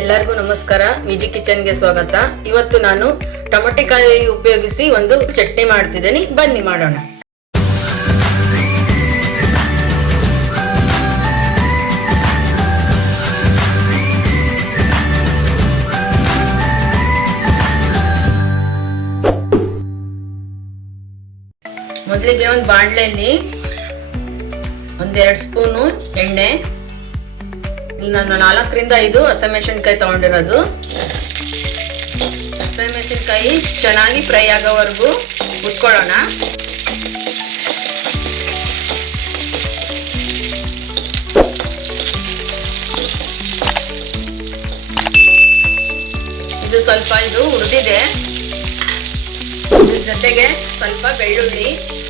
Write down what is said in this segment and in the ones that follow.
ಎಲ್ಲರಿಗೂ ನಮಸ್ಕಾರ. ವಿಜಿ ಕಿಚನ್ಗೆ ಸ್ವಾಗತ. ಇವತ್ತು ನಾನು ಟೊಮೆಟೊಕಾಯಿ ಉಪಯೋಗಿಸಿ ಒಂದು ಚಟ್ನಿ ಮಾಡ್ತಿದ್ದೀನಿ. ಬನ್ನಿ ಮಾಡೋಣ. ಮೊದಲಿಗೆ ಒಂದು ಬಾಣಲೆಯಲ್ಲಿ 1-2 ಸ್ಪೂನು ಎಣ್ಣೆ, ನಾನು 4ರಿಂದ 5 ಹಸಿಮೆಣಸಿನಕಾಯಿ ತಗೊಂಡಿರೋದು. ಹಸಿಮೆಣಸಿನಕಾಯಿ ಚೆನ್ನಾಗಿ ಫ್ರೈ ಆಗೋವರೆಗೂ ಉಟ್ಕೊಳ್ಳೋಣ. ಇದು ಸ್ವಲ್ಪ ಹುರಿದಿದೆ. ಇದ್ರ ಜೊತೆಗೆ ಸ್ವಲ್ಪ ಬೆಳ್ಳುಳ್ಳಿ,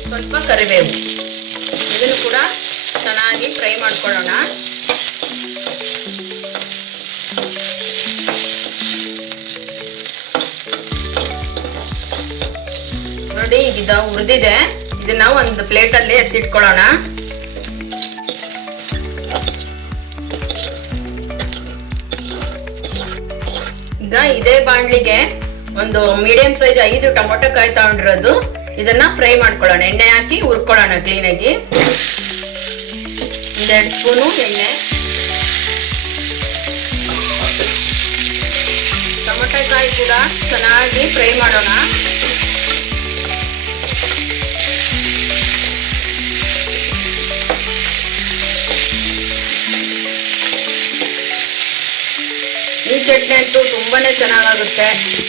ಸ್ವಲ್ಪ ಕರಿಬೇವು, ಇದನ್ನು ಕೂಡ ಚೆನ್ನಾಗಿ ಫ್ರೈ ಮಾಡ್ಕೊಳ್ಳೋಣ. ನೋಡಿ, ಈಗ ಹುರಿದಿದೆ. ಇದನ್ನ ಒಂದು ಪ್ಲೇಟಲ್ಲಿ ಎತ್ತಿಟ್ಕೊಳ್ಳೋಣ. ಈಗ ಇದೇ ಬಾಣಲಿಗೆ ಒಂದು ಮೀಡಿಯಂ ಸೈಜ್ 5 ಟೊಮೆಟೊಕಾಯಿ ತಗೊಂಡಿರೋದು. ಇದನ್ನ ಫ್ರೈ ಮಾಡ್ಕೊಳ್ಳೋಣ. ಎಣ್ಣೆ ಹಾಕಿ ಹುರ್ಕೊಳ್ಳೋಣ ಕ್ಲೀನಾಗಿ. 1-2 ಸ್ಪೂನು ಎಣ್ಣೆ. ಟೊಮೆಟೊಕಾಯಿ ಕೂಡ ಚೆನ್ನಾಗಿ ಫ್ರೈ ಮಾಡೋಣ. ಈ ಚಟ್ನಿ ಅಂತೂ ತುಂಬಾನೇ ಚೆನ್ನಾಗಾಗುತ್ತೆ.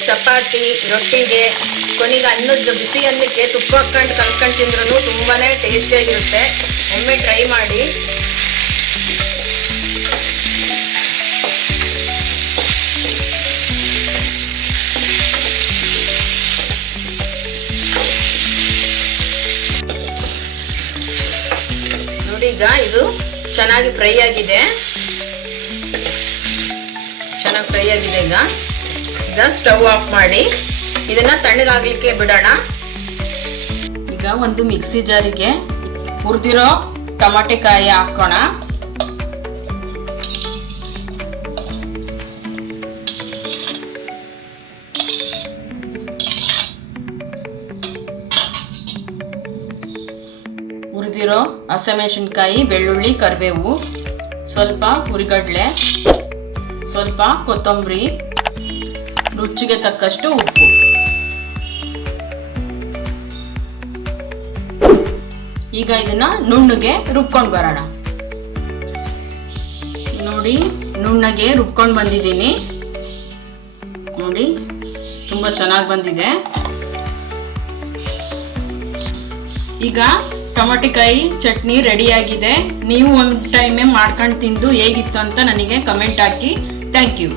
ಚಪಾತಿ, ರೊಟ್ಟಿಗೆ, ಕೊನೆಗೆ ಅನ್ನದ ಬಿಸಿ ಅನ್ನಕ್ಕೆ ತುಪ್ಪ ಹಾಕೊಂಡು ಕಲ್ಕೊಂಡು ತಿಂದ್ರೂ ತುಂಬಾನೇ ಟೇಸ್ಟಿಯಾಗಿರುತ್ತೆ. ಒಮ್ಮೆ ಟ್ರೈ ಮಾಡಿ. ನೋಡಿ, ಈಗ ಇದು ಚೆನ್ನಾಗಿ ಫ್ರೈ ಆಗಿದೆ. ಈಗ ಸ್ಟವ್ ಆಫ್ ಮಾಡಿ ಇದನ್ನ ತಣ್ಣಗಾಗ್ಲಿಕ್ಕೆ ಬಿಡೋಣ. ಈಗ ಒಂದು ಮಿಕ್ಸಿ ಜಾರಿಗೆ ಹುರಿದಿರೋ ಟೊಮೆಟೊಕಾಯಿ ಹಾಕೋಣ. ಹುರಿದಿರೋ ಹಸಿಮೆಣಸಿನಕಾಯಿ, ಬೆಳ್ಳುಳ್ಳಿ, ಕರಿಬೇವು, ಸ್ವಲ್ಪ ಹುರಿಗಡ್ಲೆ, ಸ್ವಲ್ಪ ಕೊತ್ತಂಬರಿ, ರುಚಿಗೆ ತಕ್ಕಷ್ಟು ಉಪ್ಪು. ಈಗ ಇದನ್ನ ನುಣ್ಣಗೆ ರುಬ್ಕೊಂಡು ಬರೋಣ. ನೋಡಿ, ನುಣ್ಣಗೆ ರುಬ್ಕೊಂಡು ಬಂದಿದ್ದೀನಿ. ನೋಡಿ, ತುಂಬಾ ಚೆನ್ನಾಗಿ ಬಂದಿದೆ. ಈಗ ಟೊಮೆಟೊಕಾಯಿ ಚಟ್ನಿ ರೆಡಿಯಾಗಿದೆ. ನೀವು ಒಂದು ಟೈಮೇ ಮಾಡ್ಕೊಂಡು ತಿಂದು ಹೇಗಿತ್ತು ಅಂತ ನನಗೆ ಕಮೆಂಟ್ ಹಾಕಿ. Thank you.